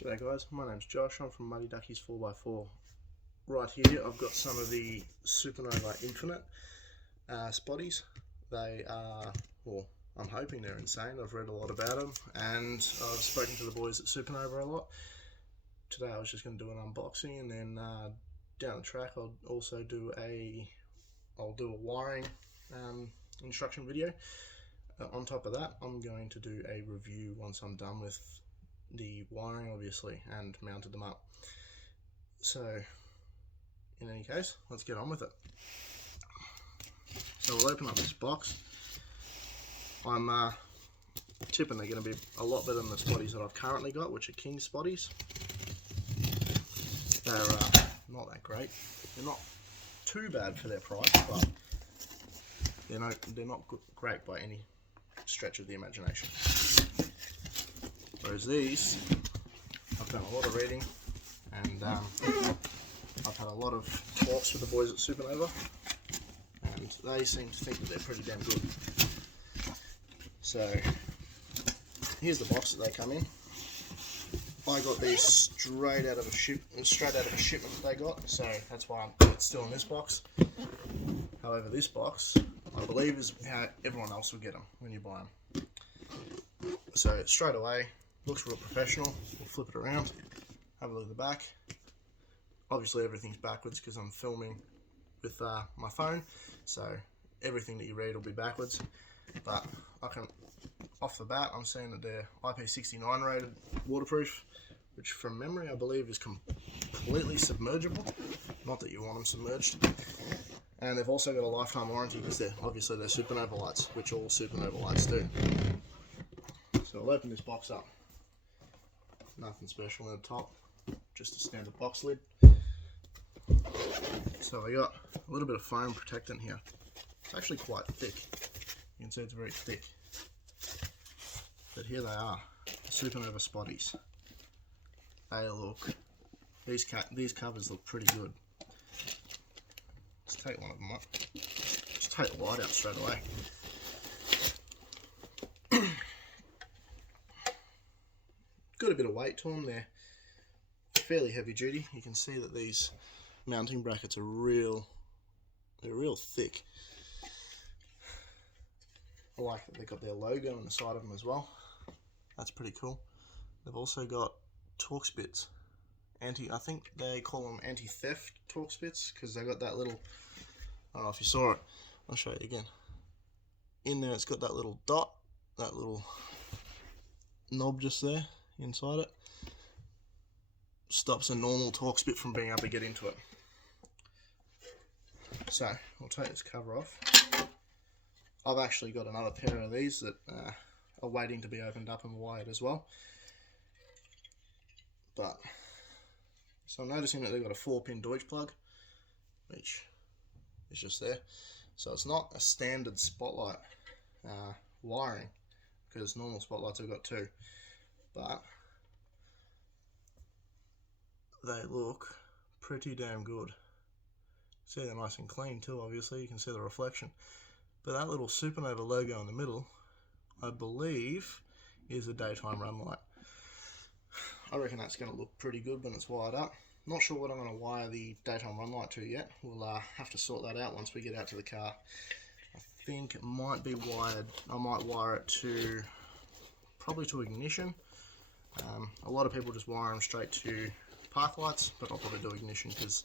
G'day guys, my name's Josh, I'm from Muddy Duckies 4x4. Right here I've got some of the Supernova Infinite spotties. They are, well, I'm hoping they're insane. I've read a lot about them and I've spoken to the boys at Supernova a lot. Today I was just going to do an unboxing, and then down the track I'll also do a wiring instruction video. On top of that, I'm going to do a review once I'm done with the wiring, obviously, and mounted them up. So in any case, let's get on with it. So we'll open up this box. I'm tipping they're going to be a lot better than the spotties that I've currently got, which are King spotties. They're not that great. They're not too bad for their price, but they're not great by any stretch of the imagination. Whereas these, I've done a lot of reading, and I've had a lot of talks with the boys at Supernova, and they seem to think that they're pretty damn good. So here's the box that they come in. I got these straight out of a shipment that they got, so that's why it's still in this box. However, this box, I believe, is how everyone else will get them when you buy them. So straight away, looks real professional. We'll flip it around, have a look at the back. Obviously everything's backwards because I'm filming with my phone, so everything that you read will be backwards. But off the bat, I'm seeing that they're IP69 rated waterproof, which from memory I believe is completely submergible. Not that you want them submerged. And they've also got a lifetime warranty because they're Supernova lights, which all Supernova lights do. So I'll open this box up. Nothing special at the top, just a standard box lid. So I got a little bit of foam protectant here. It's actually quite thick. You can see it's very thick. But here they are, Supernova spotties. These covers look pretty good. Let's take one of them up. Just take the light out straight away. Got a bit of weight to them. They're fairly heavy duty. You can see that these mounting brackets are real thick. I like that they've got their logo on the side of them as well. That's pretty cool. They've also got Torx bits. I think they call them anti-theft Torx bits because they got that little, I don't know if you saw it, I'll show you again. In there it's got that little dot, that little knob just there inside it. Stops a normal Torx bit from being able to get into it. So I'll take this cover off. I've actually got another pair of these that are waiting to be opened up and wired as well. So I'm noticing that they've got a 4-pin Deutsch plug, which is just there. So it's not a standard spotlight wiring, because normal spotlights have got 2. But they look pretty damn good. See, they're nice and clean too, obviously. You can see the reflection. But that little Supernova logo in the middle, I believe, is a daytime run light. I reckon that's going to look pretty good when it's wired up. Not sure what I'm going to wire the daytime run light to yet. We'll have to sort that out once we get out to the car. I think it might be wired. I might wire it probably to ignition. A lot of people just wire them straight to park lights, but I'll probably do ignition because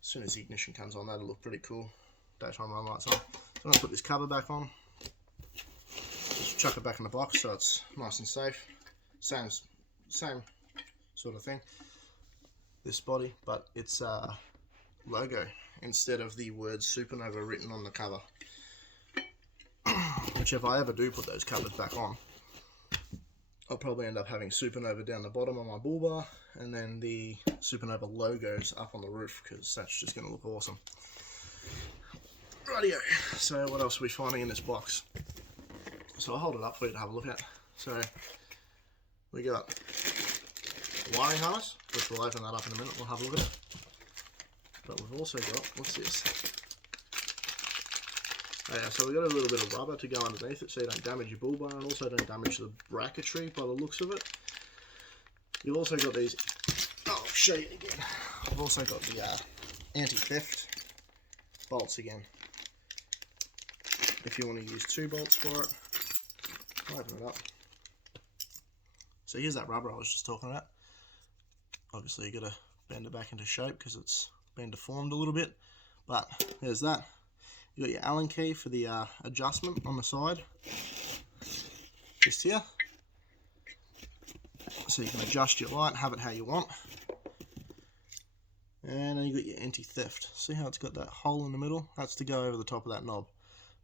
as soon as the ignition comes on, that'll look pretty cool. Daytime run lights on. So I'm going to put this cover back on. Just chuck it back in the box so it's nice and safe. Same sort of thing, this body, but it's logo instead of the word Supernova written on the cover. Which, if I ever do put those covers back on, I'll probably end up having Supernova down the bottom on my bull bar and then the Supernova logos up on the roof, because that's just going to look awesome. Rightio, so what else are we finding in this box? So I'll hold it up for you to have a look at. So we got wiring harness, which we'll open that up in a minute, we'll have a look at it. But we've also got, what's this? Oh yeah, so we've got a little bit of rubber to go underneath it so you don't damage your bull bar and also don't damage the bracketry by the looks of it. You've also got these, I'll show you again. I've also got the anti-theft bolts again. If you want to use 2 bolts for it, I'll open it up. So here's that rubber I was just talking about. Obviously you got to bend it back into shape because it's been deformed a little bit, but there's that. You got your Allen key for the adjustment on the side, just here, so you can adjust your light, have it how you want. And then you got your anti-theft. See how it's got that hole in the middle? That's to go over the top of that knob.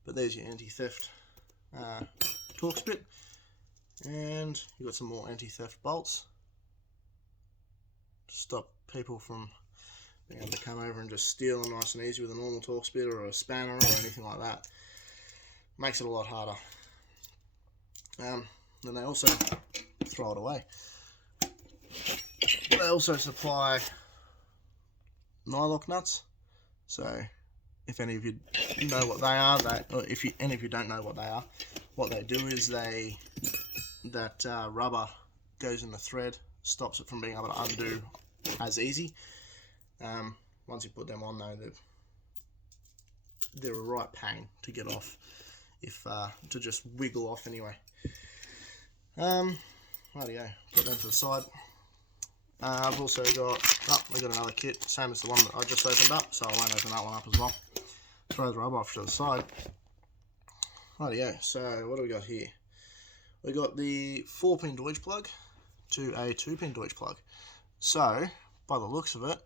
But there's your anti-theft Torx bit, and you got some more anti-theft bolts to stop people from being able to come over and just steal them nice and easy with a normal Torx bit or a spanner or anything like that. Makes it a lot harder. Then they also throw it away. They also supply nylock nuts. So if any of you know what they are, or if any of you don't know what they are, what they do is that rubber goes in the thread, stops it from being able to undo as easy. Once you put them on though, they're a right pain to get off, if to just wiggle off anyway. Rightio, put them to the side. I've also got, we got another kit, same as the one that I just opened up, so I won't open that one up as well. Throw the rubber off to the side. Rightio, so what do we got here? We got the 4-pin Deutsch plug to a 2-pin Deutsch plug. So, by the looks of it,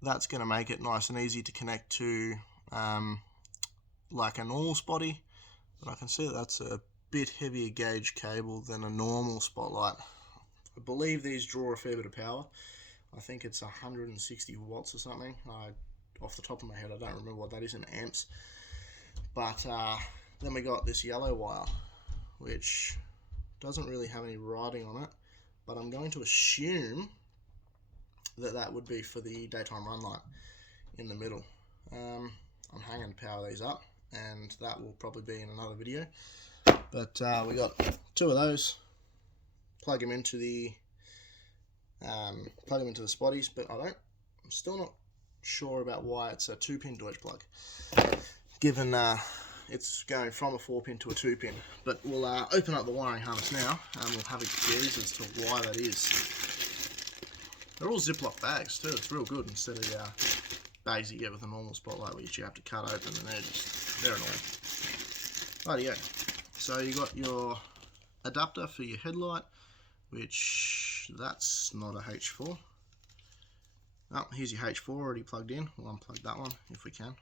that's going to make it nice and easy to connect to like a normal spotty, but I can see that's a bit heavier gauge cable than a normal spotlight. I believe these draw a fair bit of power. I think it's 160 watts or something. Off the top of my head, I don't remember what that is in amps. But then we got this yellow wire, which doesn't really have any writing on it, but I'm going to assume that would be for the daytime run light in the middle. I'm hanging to power these up, and that will probably be in another video. But we got 2 of those. Plug them into the spotties, but I'm still not sure about why it's a 2-pin Deutsch plug, given it's going from a 4-pin to a 2-pin. But we'll open up the wiring harness now, and we'll have a gaze as to why that is. They're all Ziploc bags too. It's real good instead of bags you get with a normal spotlight, which you have to cut open, and they're annoying. Rightio. So you got your adapter for your headlight, which that's not a H4. Oh, here's your H4 already plugged in. We'll unplug that one if we can.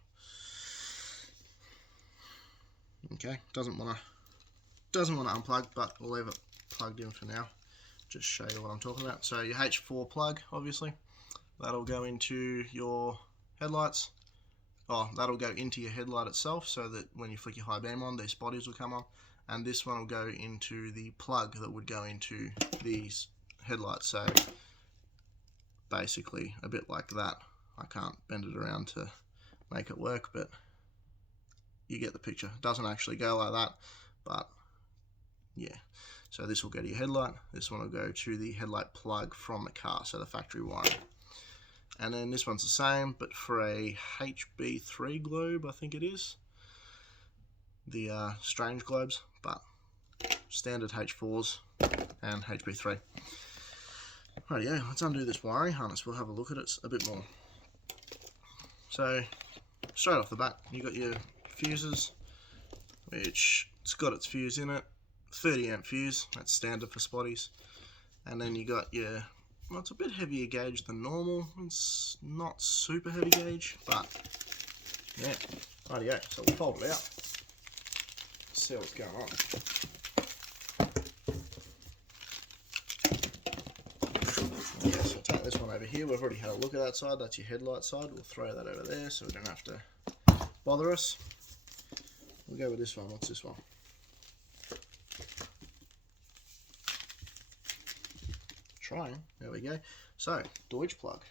Okay, doesn't want to unplug, but we'll leave it plugged in for now. Just show you what I'm talking about. So your H4 plug, obviously, that'll go into your headlights. Oh, that'll go into your headlight itself, so that when you flick your high beam on, these bodies will come on. And this one will go into the plug that would go into these headlights. So basically a bit like that. I can't bend it around to make it work, but you get the picture. It doesn't actually go like that, but yeah. So this will go to your headlight. This one will go to the headlight plug from the car, so the factory wiring. And then this one's the same, but for a HB3 globe, I think it is. The strange globes, but standard H4s and HB3. Rightio, let's undo this wiring harness. We'll have a look at it a bit more. So straight off the bat, you got your fuses, which it's got its fuse in it. 30 amp fuse, that's standard for spotties. And then you got your, well, it's a bit heavier gauge than normal. It's not super heavy gauge, but yeah. Rightio, so we'll fold it out. See what's going on. Okay, so take this one over here. We've already had a look at that side. That's your headlight side. We'll throw that over there so we don't have to bother us. We'll go with this one. What's this one? Trying. There we go. So, Deutsch plug.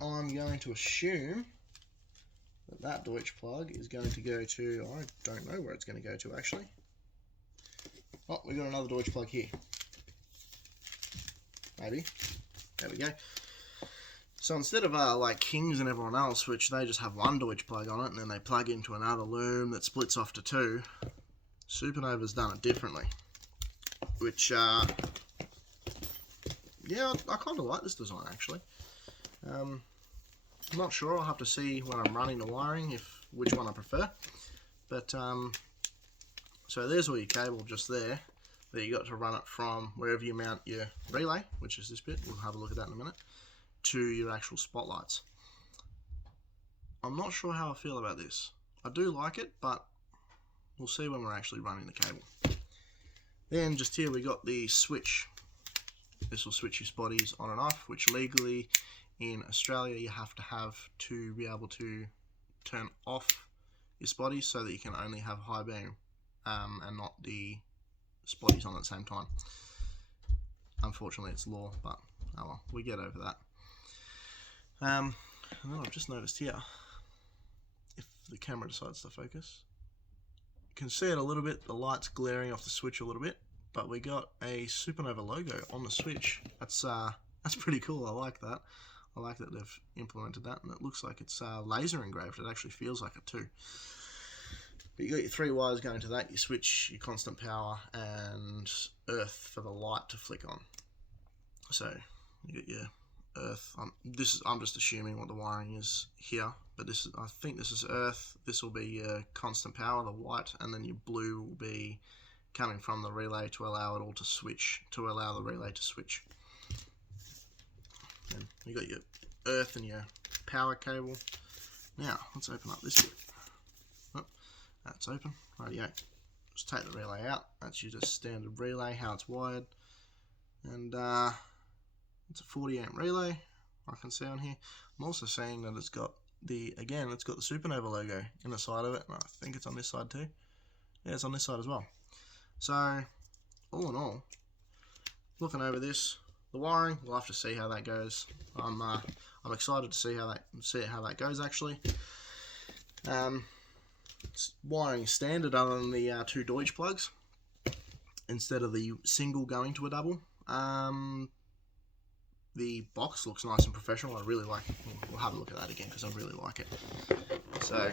I'm going to assume that Deutsch plug is going to go to, I don't know where it's going to go to actually. Oh, we've got another Deutsch plug here. maybe. There we go. So instead of like Kings and everyone else, which they just have one Deutsch plug on it and then they plug into another loom that splits off to two, Supernova's done it differently. Which, yeah, I kind of like this design actually. I'm not sure, I'll have to see when I'm running the wiring which one I prefer. But, so there's all your cable just there that you got to run it from wherever you mount your relay, which is this bit, we'll have a look at that in a minute, to your actual spotlights. I'm not sure how I feel about this. I do like it, but we'll see when we're actually running the cable. Then just here we got the switch. This will switch your spotties on and off, which legally in Australia you have to be able to turn off your spotties so that you can only have high beam and not the spotties on at the same time. Unfortunately it's law, but oh well, we get over that. And then I've just noticed here, if the camera decides to focus, you can see it a little bit, the light's glaring off the switch a little bit, but we got a Supernova logo on the switch. That's pretty cool, I like that. I like that they've implemented that, and it looks like it's laser engraved. It actually feels like it too. But you got your 3 wires going to that, your switch, your constant power, and earth for the light to flick on. So you get your earth. I'm just assuming what the wiring is here, but I think this is earth. This will be your constant power, the white, and then your blue will be coming from the relay to allow it all to switch, to allow the relay to switch. And you got your earth and your power cable. Now let's open up this bit. Oh, that's open. Rightio. Just take the relay out. That's your just standard relay, how it's wired, and it's a 40 amp relay. I can see on here. I'm also seeing that it's got the Supernova logo in the side of it, and I think it's on this side too. Yeah, it's on this side as well. So all in all, looking over this, the wiring, we'll have to see how that goes. I'm excited to see how that goes actually. Wiring standard other than the 2 Deutsch plugs instead of the single going to a double. The box looks nice and professional. I really like it. We'll have a look at that again because I really like it. So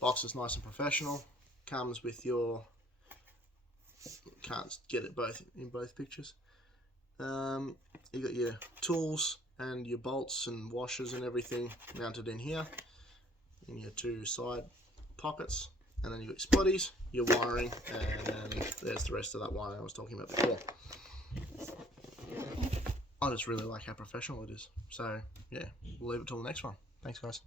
box is nice and professional. Comes with your, can't get it both in both pictures. You got your tools and your bolts and washers and everything mounted in here in your 2 side pockets, and then you got your spotties, your wiring, and there's the rest of that wiring I was talking about before. I just really like how professional it is. So yeah, we'll leave it till the next one. Thanks guys.